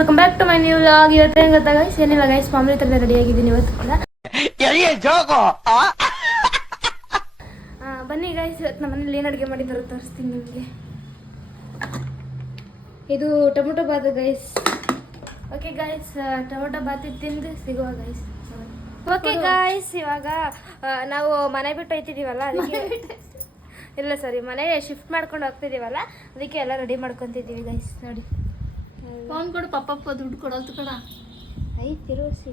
Welcome back to my new vlog. ಇವತ್ತೇನು ಗೊತ್ತಾ guys, ಏನಿಲ್ಲ ಗೈಸ್, ಮಾಮೂಲಿ ಥರ ರೆಡಿ ಆಗಿದ್ದೀನಿ ಇವತ್ತು ಕೂಡ. ಬನ್ನಿ ಗೈಸ್, ಇವತ್ತು ನಮ್ಮ ಮನೇಲಿ ಏನು ಅಡುಗೆ ಮಾಡಿದ್ರು ತೋರಿಸ್ತೀನಿ ನಿಮಗೆ. ಇದು tomato bath guys. Okay guys, tomato bath ತಿಂದು ಸಿಗುವ ಗೈಸ್. ಓಕೆ ಗೈಸ್, ಇವಾಗ ನಾವು ಮನೆ ಬಿಟ್ಟು ಹೋಯ್ತಿದ್ದೀವಲ್ಲ, ಅದಕ್ಕೆ ಇಲ್ಲ ಸರಿ ಮನೆ ಶಿಫ್ಟ್ ಮಾಡ್ಕೊಂಡು ಹೋಗ್ತಿದ್ದೀವಲ್ಲ, ಅದಕ್ಕೆ ಎಲ್ಲ ರೆಡಿ ಮಾಡ್ಕೊತಿದ್ದೀವಿ ಗೈಸ್. ನೋಡಿ ಫೋನ್ ಕೊಡು, ಪಪ್ಪ ದುಡ್ಡು ಕೊಡೋದು ಕಡ ಐತಿರೋಸಿ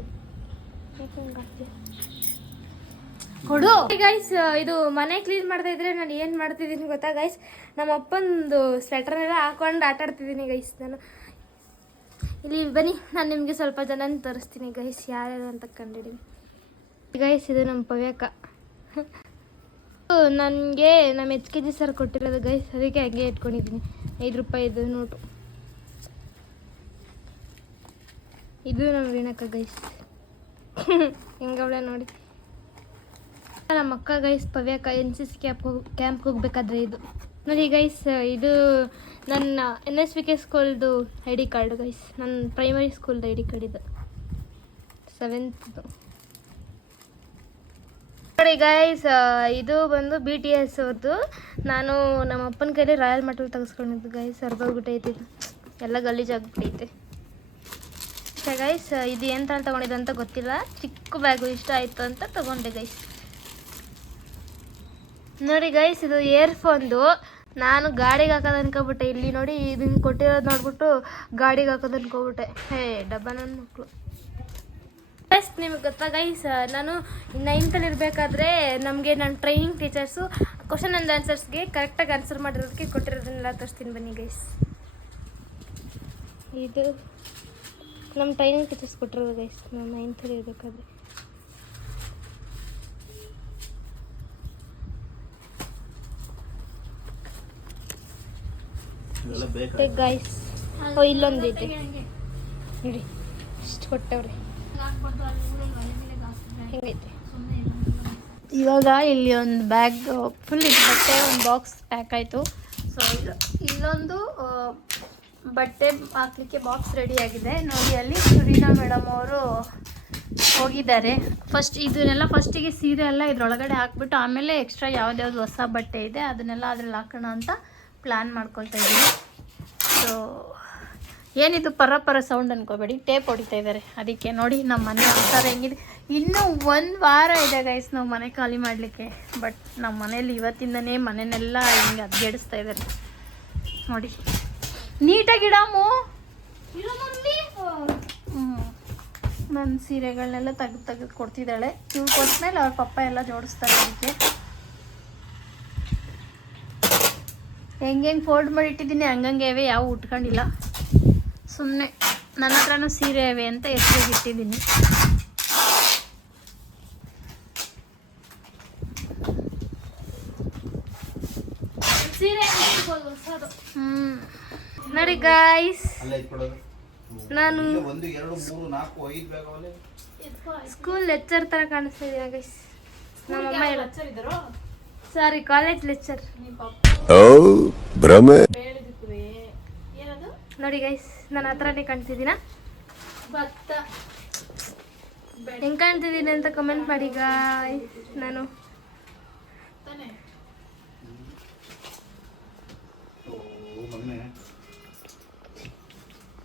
ಕೊಡು ಗೈಸ್. ಇದು ಮನೆ ಕ್ಲೀನ್ ಮಾಡ್ತಾ ಇದ್ರೆ ನಾನು ಏನು ಮಾಡ್ತಿದ್ದೀನಿ ಗೊತ್ತಾ ಗೈಸ್, ನಮ್ಮ ಅಪ್ಪಂದು ಸ್ವೆಟರ್ನೆಲ್ಲ ಹಾಕೊಂಡು ಆಟ ಆಡ್ತಿದ್ದೀನಿ ಗೈಸ್. ನಾನು ಇಲ್ಲಿ ಬನ್ನಿ, ನಾನು ನಿಮಗೆ ಸ್ವಲ್ಪ ಜನ ತೋರಿಸ್ತೀನಿ ಗೈಸ್, ಯಾರ್ಯಾರು ಅಂತ ಕಂಡಿದ್ದೀನಿ ಗೈಸ್. ಇದು ನಮ್ಮ ಪವ್ಯಕ್ಕ, ನನಗೆ ನಮ್ಮ HKG ಸರ್ ಕೊಟ್ಟಿರೋದು ಗೈಸ್, ಅದಕ್ಕೆ ಹಂಗೆ ಇಟ್ಕೊಂಡಿದ್ದೀನಿ. 5 ರೂಪಾಯಿದು ನೋಟು. ಇದು ನಮ್ಮ ವೀಣಕ್ಕ ಗೈಸ್, ಹೆಂಗವಳೆ ನೋಡಿ. ನಮ್ಮ ಅಕ್ಕ ಗೈಸ್ ಪವ್ಯಕ್ಕ NCC ಕ್ಯಾಂಪ್ ಹೋಗ್ಬೇಕಾದ್ರೆ ಇದು ನೋಡಿ ಗೈಸ್. ಇದು ನನ್ನ NSVK ಸ್ಕೂಲ್ದು ID ಕಾರ್ಡ್ ಗೈಸ್, ನನ್ನ ಪ್ರೈಮರಿ ಸ್ಕೂಲ್ದು ID ಕಾರ್ಡ್ ಇದು 7th ನೋಡಿ ಗೈಸ್. ಇದು ಬಂದು BTS ಅವ್ರದ್ದು. ನಾನು ನಮ್ಮ ಅಪ್ಪನ ಕೈಲಿ ರಾಯಲ್ ಮಟಲ್ ತೆಗೆಸ್ಕೊಂಡಿದ್ದು ಗೈಸ್, ಹರಿದೋಗ್ಬಿಟ್ಟೈತೆ, ಇದು ಎಲ್ಲ ಗಲೀಜಾಗ್ಬಿಟ್ಟೈತೆ ಗೈಸ್. ಇದು ಎಂತ ತಗೊಂಡಿದ್ದು ಅಂತ ಗೊತ್ತಿಲ್ಲ, ಚಿಕ್ಕ ಬ್ಯಾಗು ಇಷ್ಟ ಆಯಿತು ಅಂತ ತಗೊಂಡೆ ಗೈಸ್. ನೋಡಿ ಗೈಸ್, ಇದು ಇಯರ್ಫೋನ್ದು. ನಾನು ಗಾಡಿಗೆ ಹಾಕೋದು ಅನ್ಕೊಬಿಟ್ಟೆ. ಇಲ್ಲಿ ನೋಡಿ, ಇದನ್ನು ಕೊಟ್ಟಿರೋದು ನೋಡ್ಬಿಟ್ಟು ಗಾಡಿಗೆ ಹಾಕೋದು ಅನ್ಕೊಬಿಟ್ಟೆ. ಹೇ ಡಬ್ಬ ನನ್ನ ಮಕ್ಕಳು ಗೈಸ್. ನಿಮಗೆ ಗೊತ್ತಾ ಗೈಸ್, ನಾನು 9th ಇರಬೇಕಾದ್ರೆ ನಮಗೆ ನನ್ನ ಟ್ರೈನಿಂಗ್ ಟೀಚರ್ಸು ಕ್ವಶನ್ ಆ್ಯಂಡ್ ಆನ್ಸರ್ಸ್ಗೆ ಕರೆಕ್ಟಾಗಿ ಆನ್ಸರ್ ಮಾಡಿರೋದಕ್ಕೆ ಕೊಟ್ಟಿರೋದನ್ನೆಲ್ಲ ತೋರಿಸ್ತೀನಿ ಬನ್ನಿ ಗೈಸ್. ಇದು ನಮ್ಮ ಟ್ರೈನಿಂಗ್ ಟೀಚರ್ಸ್ ಕೊಟ್ಟಿರೋದು ಗೈಸ್, ನಾನು 9th ಇರಬೇಕಾದ್ರೆ. ಗೈಸ್ ಇಲ್ಲೊಂದಿದೆ ನೋಡಿ, ಇಷ್ಟು ಕೊಟ್ಟವ್ರೆ, ಹೆಂಗೈತೆ. ಇವಾಗ ಇಲ್ಲಿ ಒಂದು ಬ್ಯಾಗ್ ಫುಲ್ ಇದು ಬಟ್ಟೆ, ಒಂದು ಬಾಕ್ಸ್ ಪ್ಯಾಕ್ ಆಯಿತು. ಸೊ ಇಲ್ಲೊಂದು ಬಟ್ಟೆ ಹಾಕ್ಲಿಕ್ಕೆ ಬಾಕ್ಸ್ ರೆಡಿ ಆಗಿದೆ ನೋಡಿ. ಅಲ್ಲಿ ಸುರೀನಾ ಮೇಡಮ್ ಅವರು ಹೋಗಿದ್ದಾರೆ. ಇದನ್ನೆಲ್ಲ ಫಸ್ಟಿಗೆ ಸೀರೆ ಎಲ್ಲ ಇದ್ರೊಳಗಡೆ ಹಾಕ್ಬಿಟ್ಟು ಆಮೇಲೆ ಎಕ್ಸ್ಟ್ರಾ ಯಾವ್ದ್ಯಾವ್ದು ಹೊಸ ಬಟ್ಟೆ ಇದೆ ಅದನ್ನೆಲ್ಲ ಅದ್ರಲ್ಲಿ ಹಾಕೋಣ ಅಂತ ಪ್ಲ್ಯಾನ್ ಮಾಡ್ಕೊಳ್ತಾ ಇದ್ದೀನಿ. ಸೊ ಏನಿದು ಪರ ಸೌಂಡ್ ಅನ್ಕೋಬೇಡಿ, ಟೇಪ್ ಹೊಡಿತಾ ಇದ್ದಾರೆ ಅದಕ್ಕೆ. ನೋಡಿ ನಮ್ಮ ಮನೆ ಆಕಾರ ಹೆಂಗಿದೆ. ಇನ್ನೂ 1 ವಾರ ಇದೆ ಗೈಸ್ ನಾವು ಮನೆ ಖಾಲಿ ಮಾಡಲಿಕ್ಕೆ. ಬಟ್ ನಮ್ಮ ಮನೇಲಿ ಇವತ್ತಿಂದನೇ ಮನೆಯನ್ನೆಲ್ಲ ಹಿಂಗೆ ಅದ್ಗೆಡಿಸ್ತಾ ಇದ್ದಾರೆ ನೋಡಿ. ನೀಟಾಗಿಡಮು ನನ್ನ ಸೀರೆಗಳನ್ನೆಲ್ಲ ತೆಗೆದು ಕೊಡ್ತಿದ್ದಾಳೆ. ಇವ್ರು ಕೊಟ್ಮೇಲೆ ಅವ್ರ ಪಪ್ಪ ಎಲ್ಲ ಜೋಡಿಸ್ತಾರೆ. ಅದಕ್ಕೆ ಹೆಂಗೆ ಫೋಲ್ಡ್ ಮಾಡಿ ಇಟ್ಟಿದ್ದೀನಿ, ಹಂಗಂಗೆ ಇವೆ, ಯಾವ ಉಟ್ಕೊಂಡಿಲ್ಲ. ಸುಮ್ಮನೆ ನನ್ನ ಹತ್ರನೂ ಸೀರೆ ಇವೆ ಅಂತ ಎತ್ತಿಗೆ ಇಟ್ಟಿದ್ದೀನಿ. ನೋಡಿ ಗಾಯ್ಸ್, ನಾನು ಸ್ಕೂಲ್ ಲೆಕ್ಚರ್ ತರ ಕಾಣಿಸ್ತಾ ಇದೀನಿ ಗೈಸ್. ನಮ್ಮಮ್ಮ ಸಾರಿ, ಕಾಲೇಜ್ ಲೆಕ್ಚರ್ ನೋಡಿ ಗೈಸ್. ನನ್ನ ಹತ್ರನೇ ಕಾಣ್ತಿದ್ದೀನ, ಹೆಂಗ್ ಕಾಣ್ತಿದ್ದೀನಿ ಅಂತ ಕಮೆಂಟ್ ಮಾಡಿ ಗಾಯ್ಸ್. ನಾನು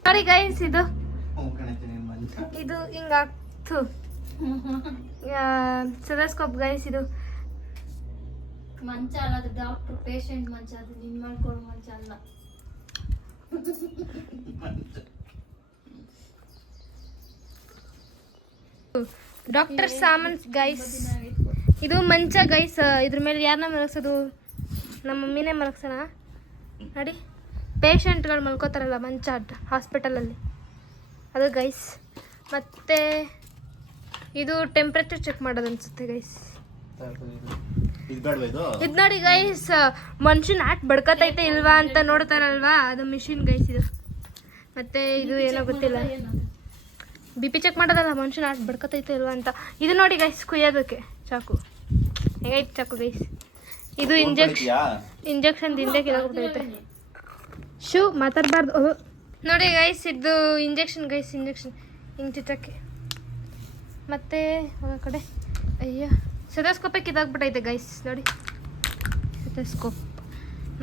ನೋಡಿ ಗೈಸ್, ಇದು ಹಿಂಗಾಗ್ತು ಸೆದಸ್ಕೋಪ್ ಗೈಸ್. ಇದು ಮಂಚ ಅಲ್ಲ, ಅದು ಡಾಕ್ಟರ್ ಪೇಷಂಟ್ ಮಂಚ, ಅದು ನಿನ್ ಮಾಡ್ಕೊಳ್ಳೋ ಮಂಚ ಅಲ್ಲ. ಡಾಕ್ಟರ್ ಸಾಮನ್ಸ್ ಗೈಸ್. ಇದು ಮಂಚ ಗೈಸ್. ಇದ್ರ ಮೇಲೆ ಯಾರನ್ನ ಮಲಗ್ಸೋದು? ನಮ್ಮ ಮಮ್ಮಿನೇ ಮಲಗ್ಸೋಣ ನೋಡಿ. ಪೇಷಂಟ್ಗಳು ಮಲ್ಕೋತಾರಲ್ಲ ಮಂಚ ಹಾಸ್ಪಿಟಲಲ್ಲಿ, ಅದು ಗೈಸ್. ಮತ್ತು ಇದು ಟೆಂಪ್ರೇಚರ್ ಚೆಕ್ ಮಾಡೋದು ಅನ್ಸುತ್ತೆ ಗೈಸ್. ಇದು ನೋಡಿ ಗೈಸ್, ಮನುಷ್ಯನ ಹಾಟ್ ಬಡ್ಕತೈತೆ ಇಲ್ವಾ ಅಂತ ನೋಡ್ತಾರಲ್ವಾ, ಅದು ಮಿಷಿನ್ ಗೈಸ್ ಇದು. ಮತ್ತು ಇದು ಏನೋ ಗೊತ್ತಿಲ್ಲ, BP ಚೆಕ್ ಮಾಡೋದಲ್ಲ, ಮನುಷ್ಯನ ಹಾಟ್ ಬಡ್ಕತೈತೆ ಇಲ್ವಾ ಅಂತ. ಇದು ನೋಡಿ ಗೈಸ್, ಕುಯ್ಯೋದಕ್ಕೆ ಚಾಕು. ಹೆಂಗೈತೆ ಚಾಕು ಗೈಸ್? ಇದು ಇಂಜೆಕ್ಷನ್ ಹಿಂದೆ ಕೆಳಗೋಗ್ಬಿಟ್ಟೈತೆ. ಶೂ ಮಾತಾಡಬಾರ್ದು. ನೋಡಿ ಗೈಸ್ ಇದು ಇಂಜೆಕ್ಷನ್ ಹಿಂಗೆ ಚುಚ್ಚಕ್ಕೆ. ಮತ್ತು ಆ ಕಡೆ ಅಯ್ಯೋ ಸೆಥೋಸ್ಕೋಪಿಗೆ ಇದಾಗ್ಬಿಟ್ಟೈತೆ ಗೈಸ್ ನೋಡಿ, ಸೆಥೋಸ್ಕೋಪ್.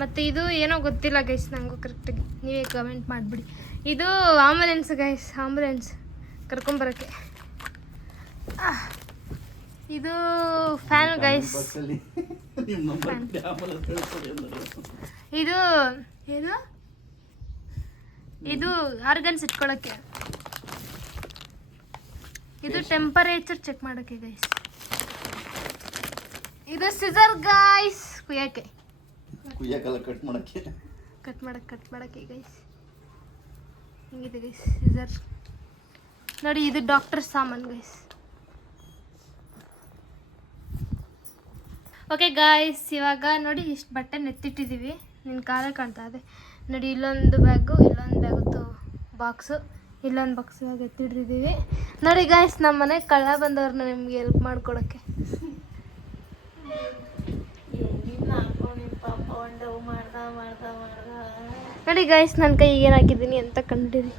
ಮತ್ತು ಇದು ಏನೋ ಗೊತ್ತಿಲ್ಲ ಗೈಸ್ ನನಗೂ ಕರೆಕ್ಟಾಗಿ, ನೀವೇ ಕಮೆಂಟ್ ಮಾಡಿಬಿಡಿ. ಇದು ಆಂಬುಲೆನ್ಸ್ ಗೈಸ್, ಆಂಬುಲೆನ್ಸ್ ಕರ್ಕೊಂಬರೋಕ್ಕೆ. ಇದು ಫ್ಯಾನ್ ಗೈಸ್. ಇದು ಏನು, ಇದು ಆರ್ಗನ್ಸ್ ಇಟ್ಕೊಳ್ಳೋಕ್ಕೆ. ಇದು ಟೆಂಪರೇಚರ್ ಚೆಕ್ ಮಾಡೋಕ್ಕೆ ಗೈಸ್. ಇದು ಸಿಸರ್ ಗೈಸ್, ಕುಯ್ಯಕ್ಕೆ ಕಟ್ ಮಾಡಕ್ಕೆ ಗೈಸ್. ಹಿಂಗಿದೆ ಗೈಸ್ ಸಿಸರ್ ನೋಡಿ. ಇದು ಡಾಕ್ಟರ್ ಸಾಮಾನ್ ಗೈಸ್. ಓಕೆ ಗಾಯ್ಸ್, ಇವಾಗ ನೋಡಿ ಇಷ್ಟು ಬಟ್ಟೆ ನೆತ್ತಿಟ್ಟಿದ್ದೀವಿ, ನಿನ್ನ ಕಾಲೇ ಕಾಣ್ತಾ ಇದೆ ನೋಡಿ. ಇಲ್ಲೊಂದು ಬ್ಯಾಗು, ಇಲ್ಲೊಂದು ಬ್ಯಾಗುತ್ತು ಬಾಕ್ಸು, ಇಲ್ಲೊಂದು ಬಾಕ್ಸ್ ಇವಾಗ ಎತ್ತಿಟ್ಟಿದ್ದೀವಿ ನೋಡಿ ಗಾಯ್ಸ್. ನಮ್ಮ ಮನೆಗೆ ಕಳ್ಳ ಬಂದವ್ರನ್ನ ನಿಮ್ಗೆ ಹೆಲ್ಪ್ ಮಾಡ್ಕೊಡೋಕ್ಕೆ. ನೋಡಿ ಗಾಯ್ಸ್, ನನ್ನ ಕೈಗೆ ಏನು ಹಾಕಿದ್ದೀನಿ ಅಂತ ಕಂಡಿರಿ.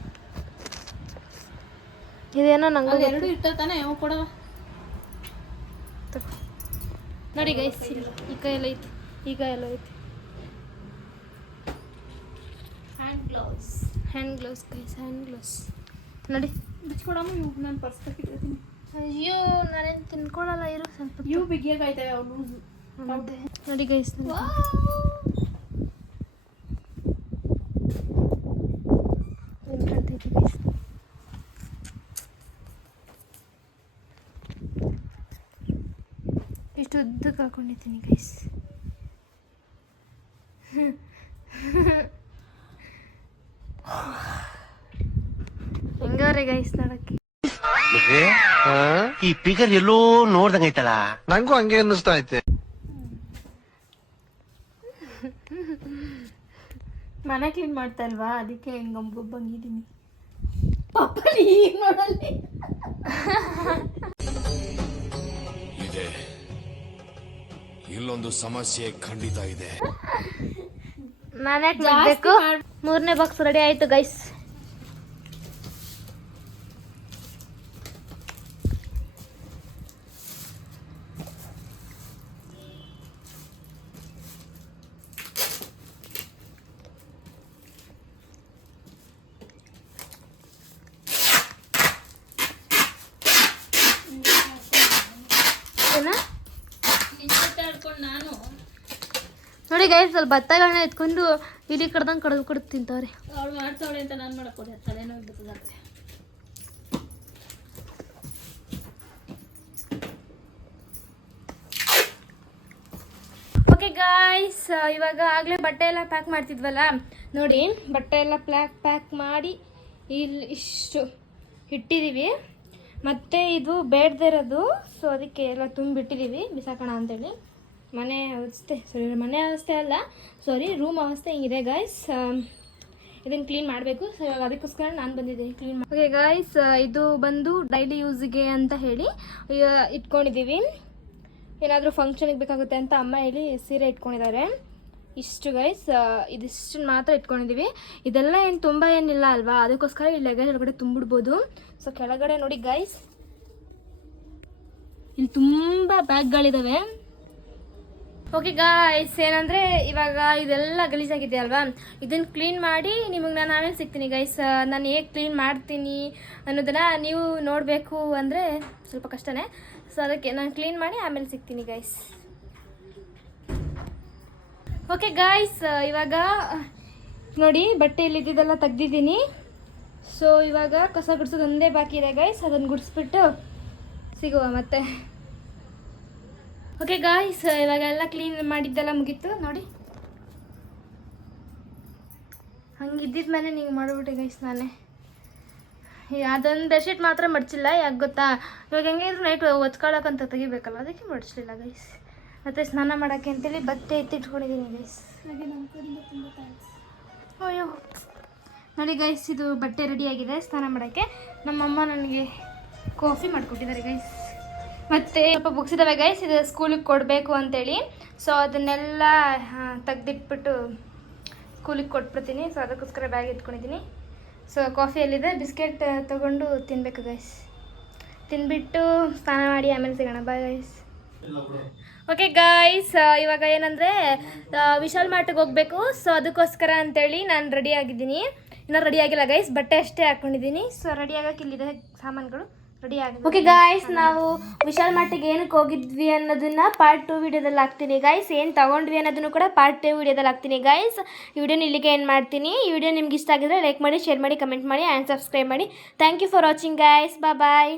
ಇದೇನೋ ನಂಗೆ ಎರಡು ಇರ್ತಾನೆ ಕೊಡವ ನೋಡಿ ಗೈಸ್. ಈ ಕೈ ಎಲ್ಲ ಐತಿ, ಈ ಕೈ ಎಲ್ಲ ಐತಿ. Hand gloves guys, hand gloves ನೋಡಿ. ಬಿಚ್ಕೊಡಮ್ಮ, ಇವು ನಾನು ಪರ್ಸ್ ತಕ್ಕಿದ್ದೀನಿ. ಅಯ್ಯೋ ನಾನೇನು ತಿನ್ಕೊಳಲ್ಲ, ಇರು ಸ್ವಲ್ಪ. ಇವು ಬಿಗಿಯಾಗಾಯ್ತವೆ ಅವು ಲೂಸು ನೋಡಿ ಗೈಸ್. ಇಷ್ಟು ಉದ್ದಕ್ಕೆ ಹಾಕೊಂಡಿದ್ದೀನಿ ಗೈಸ್. ಹೆಂಗವ್ರೆ ಗೈಸ್ ನೋಡಕ್ಕೆ. ಈ ಪಿಗರ್ ಎಲ್ಲೋ ನೋಡ್ದಂಗೈತಲ್ಲ, ನಂಗೂ ಹಂಗೆ ಅನ್ನಿಸ್ತಾ ಐತೆ. ಮನೆ ಕ್ಲೀನ್ ಮಾಡ್ತಾ ಇಲ್ವಾ, ಅದಕ್ಕೆ ಬಂಗಿದ್ದೀನಿ. ಪಾಪ ನೀನ್ ನೋಡಲ್ಲಿ ಇದೆ, ಇಲ್ಲೊಂದು ಸಮಸ್ಯೆ ಖಂಡಿತ ಇದೆ. ನಾನ್ಯಾಕೆ ಮಾಡಬೇಕು. 3ನೇ ಬಾಕ್ಸ್ ರೆಡಿ ಆಯ್ತು ಗೈಸ್. ನೋಡಿ ಗೈಸ್, ಸ್ವಲ್ಪ ಭತ್ತಗಳನ್ನ ಎತ್ಕೊಂಡು ಇಲ್ಲಿ ಕಡ್ದಂಗೆ ಕಡ್ದು ತಿಂತವ್ರೆ. ಅವ್ಳು ಮಾಡ್ತಾವಳೆ ಅಂತ ನಾನು ಮಾಡಕ್ಕೋದೆ, ತಲೆನೋವು ಬಿತ್ತದಾಗ್ತದೆ. ಓಕೆ ಗಾಯ್ಸ್, ಇವಾಗ ಆಗಲೇ ಬಟ್ಟೆ ಎಲ್ಲ ಪ್ಯಾಕ್ ಮಾಡ್ತಿದ್ವಲ್ಲ ನೋಡಿ, ಬಟ್ಟೆ ಎಲ್ಲ ಪ್ಯಾಕ್ ಮಾಡಿ ಇಲ್ಲಿ ಇಷ್ಟು ಇಟ್ಟಿದ್ದೀವಿ. ಮತ್ತು ಇದು ಬೇಡದೇ ಇರೋದು, ಸೊ ಅದಕ್ಕೆ ಎಲ್ಲ ತುಂಬಿಟ್ಟಿದ್ದೀವಿ ಬಿಸಾಕೋಣ ಅಂತೇಳಿ. ಮನೆ ಅವಸ್ಥೆ ಅಲ್ಲ, ರೂಮ್ ಅವಸ್ಥೆ ಹಿಂಗಿದೆ ಗಾಯ್ಸ್. ಇದನ್ನು ಕ್ಲೀನ್ ಮಾಡಬೇಕು. ಸೊ ಇವಾಗ ಅದಕ್ಕೋಸ್ಕರ ನಾನು ಬಂದಿದ್ದೀನಿ ಕ್ಲೀನ್ ಮಾಡಿ. ಓಕೆ ಗಾಯ್ಸ್, ಇದು ಬಂದು ಡೈಲಿ ಯೂಸಿಗೆ ಅಂತ ಹೇಳಿ ಇಟ್ಕೊಂಡಿದ್ದೀವಿ. ಏನಾದರೂ ಫಂಕ್ಷನಿಗೆ ಬೇಕಾಗುತ್ತೆ ಅಂತ ಅಮ್ಮ ಹೇಳಿ ಸೀರೆ ಇಟ್ಕೊಂಡಿದ್ದಾರೆ. ಇಷ್ಟು ಗೈಸ್, ಇದಿಷ್ಟು ಮಾತ್ರ ಇಟ್ಕೊಂಡಿದ್ದೀವಿ. ಇದೆಲ್ಲ ಏನು ತುಂಬ ಏನಿಲ್ಲ ಅಲ್ವಾ, ಅದಕ್ಕೋಸ್ಕರ ಈ ಲಗೇಜ್ ಒಳಗಡೆ ತುಂಬಿಡ್ಬೋದು. ಸೊ ಕೆಳಗಡೆ ನೋಡಿ ಗೈಸ್, ಇಲ್ಲಿ ತುಂಬ ಬ್ಯಾಗ್ಗಳಿದ್ದಾವೆ. ಓಕೆ ಗಾಯ್ಸ್, ಏನಂದರೆ ಇವಾಗ ಇದೆಲ್ಲ ಗಲೀಜಾಗಿದೆ ಅಲ್ವಾ, ಇದನ್ನು ಕ್ಲೀನ್ ಮಾಡಿ ನಿಮಗೆ ನಾನು ಆಮೇಲೆ ಸಿಗ್ತೀನಿ ಗೈಸ್. ನಾನು ಹೇಗೆ ಕ್ಲೀನ್ ಮಾಡ್ತೀನಿ ಅನ್ನೋದನ್ನು ನೀವು ನೋಡಬೇಕು ಅಂದರೆ ಸ್ವಲ್ಪ ಕಷ್ಟನೇ. ಸೊ ಅದಕ್ಕೆ ನಾನು ಕ್ಲೀನ್ ಮಾಡಿ ಆಮೇಲೆ ಸಿಗ್ತೀನಿ ಗೈಸ್. ಓಕೆ ಗಾಯ್ಸ್, ಇವಾಗ ನೋಡಿ ಬಟ್ಟೆಯಲ್ಲಿ ಇದ್ದಿದ್ದೆಲ್ಲ ತೆಗ್ದಿದ್ದೀನಿ. ಸೊ ಇವಾಗ ಕಸ ಗುಡಿಸೋದು ಒಂದೇ ಬಾಕಿ ಇದೆ ಗೈಸ್, ಅದನ್ನು ಗುಡಿಸ್ಬಿಟ್ಟು ಸಿಗುವ ಮತ್ತೆ. ಓಕೆ ಗಾಯ್ಸ್, ಇವಾಗೆಲ್ಲ ಕ್ಲೀನ್ ಮಾಡಿದ್ದೆಲ್ಲ ಮುಗೀತು ನೋಡಿ. ಹಂಗಿದ್ದಿದ್ದ ಮೇಲೆ ನೀವು ಮಾಡಿಬಿಟ್ಟೆ ಗೈಸ್. ನಾನೇ ಅದೊಂದು ಬೆಡ್ಶೀಟ್ ಮಾತ್ರ ಮಡ್ಚಿಲ್ಲ, ಯಾಕೆ ಗೊತ್ತಾ, ಇವಾಗ ಹೆಂಗಿದ್ರು ನೈಟ್ ಒಚ್ಕೊಳ್ಳೋಕ್ಕಂತ ತೆಗಿಬೇಕಲ್ಲ, ಅದಕ್ಕೆ ಮಡ್ಚಲಿಲ್ಲ ಗೈಸ್. ಮತ್ತು ಸ್ನಾನ ಮಾಡೋಕ್ಕೆ ಅಂತೇಳಿ ಬಟ್ಟೆ ಎತ್ತಿಟ್ಕೊಂಡಿದ್ದೀನಿ ಗೈಸ್. ಹಾಗೆ ನಮ್ಮ ಕಡೆಯಿಂದ ತುಂಬ ಥ್ಯಾಂಕ್ಸ್. ಅಯ್ಯೋ ನೋಡಿ ಗೈಸ್, ಇದು ಬಟ್ಟೆ ರೆಡಿಯಾಗಿದೆ ಸ್ನಾನ ಮಾಡೋಕ್ಕೆ. ನಮ್ಮಮ್ಮ ನನಗೆ ಕಾಫಿ ಮಾಡಿಕೊಟ್ಟಿದ್ದಾರೆ ಗೈಸ್. ಮತ್ತು ಸ್ವಲ್ಪ ಬುಕ್ಸ್ ಇದ್ದಾವೆ ಗೈಸ್, ಇದು ಸ್ಕೂಲಿಗೆ ಕೊಡಬೇಕು ಅಂತೇಳಿ. ಸೊ ಅದನ್ನೆಲ್ಲ ತೆಗ್ದಿಟ್ಬಿಟ್ಟು ಸ್ಕೂಲಿಗೆ ಕೊಟ್ಬಿಡ್ತೀನಿ. ಸೊ ಅದಕ್ಕೋಸ್ಕರ ಬ್ಯಾಗ್ ಇಟ್ಕೊಂಡಿದ್ದೀನಿ. ಸೊ ಕಾಫಿಯಲ್ಲಿದೆ, ಬಿಸ್ಕೆಟ್ ತೊಗೊಂಡು ತಿನ್ನಬೇಕು ಗೈಸ್. ತಿಂದ್ಬಿಟ್ಟು ಸ್ನಾನ ಮಾಡಿ ಆಮೇಲೆ ಸಿಗೋಣ. Bye guys. ಓಕೆ ಗಾಯ್ಸ್, ಇವಾಗ ಏನಂದರೆ ವಿಶಾಲ್ ಮಾರ್ಟ್ಗೆ ಹೋಗಬೇಕು. ಸೊ ಅದಕ್ಕೋಸ್ಕರ ಅಂತೇಳಿ ನಾನು ರೆಡಿ ಆಗಿದ್ದೀನಿ. ಇನ್ನೂ ರೆಡಿ ಆಗಿಲ್ಲ ಗೈಸ್, ಬಟ್ಟೆ ಅಷ್ಟೇ ಹಾಕ್ಕೊಂಡಿದ್ದೀನಿ. ಸೊ ರೆಡಿ ಆಗೋಕೆ ಇಲ್ಲಿದೆ ಸಾಮಾನುಗಳು, ರೆಡಿ ಆಗಿದೆ. ಓಕೆ ಗಾಯ್ಸ್, ನಾವು ವಿಶಾಲ್ ಮಾರ್ಟಿಗೆ ಏನಕ್ಕೆ ಹೋಗಿದ್ವಿ ಅನ್ನೋದನ್ನ ಪಾರ್ಟ್ 2 ವಿಡಿಯೋದಲ್ಲಿ ಹಾಕ್ತೀನಿ ಗೈಸ್. ಏನು ತೊಗೊಂಡ್ವಿ ಅನ್ನೋದನ್ನು ಕೂಡ ಪಾರ್ಟ್ 2 ವಿಡಿಯೋದಲ್ಲಿ ಹಾಕ್ತೀನಿ ಗೈಸ್. ಈ ವಿಡಿಯೋನ ಇಲ್ಲಿಗೆ ಏನು ಮಾಡ್ತೀನಿ. ಈ ವಿಡಿಯೋ ನಿಮ್ಗೆ ಇಷ್ಟ ಆಗಿದ್ರೆ ಲೈಕ್ ಮಾಡಿ, ಶೇರ್ ಮಾಡಿ, ಕಮೆಂಟ್ ಮಾಡಿ ಆ್ಯಂಡ್ ಸಬ್ಸ್ಕ್ರೈಬ್ ಮಾಡಿ. Thank you for watching guys. Bye.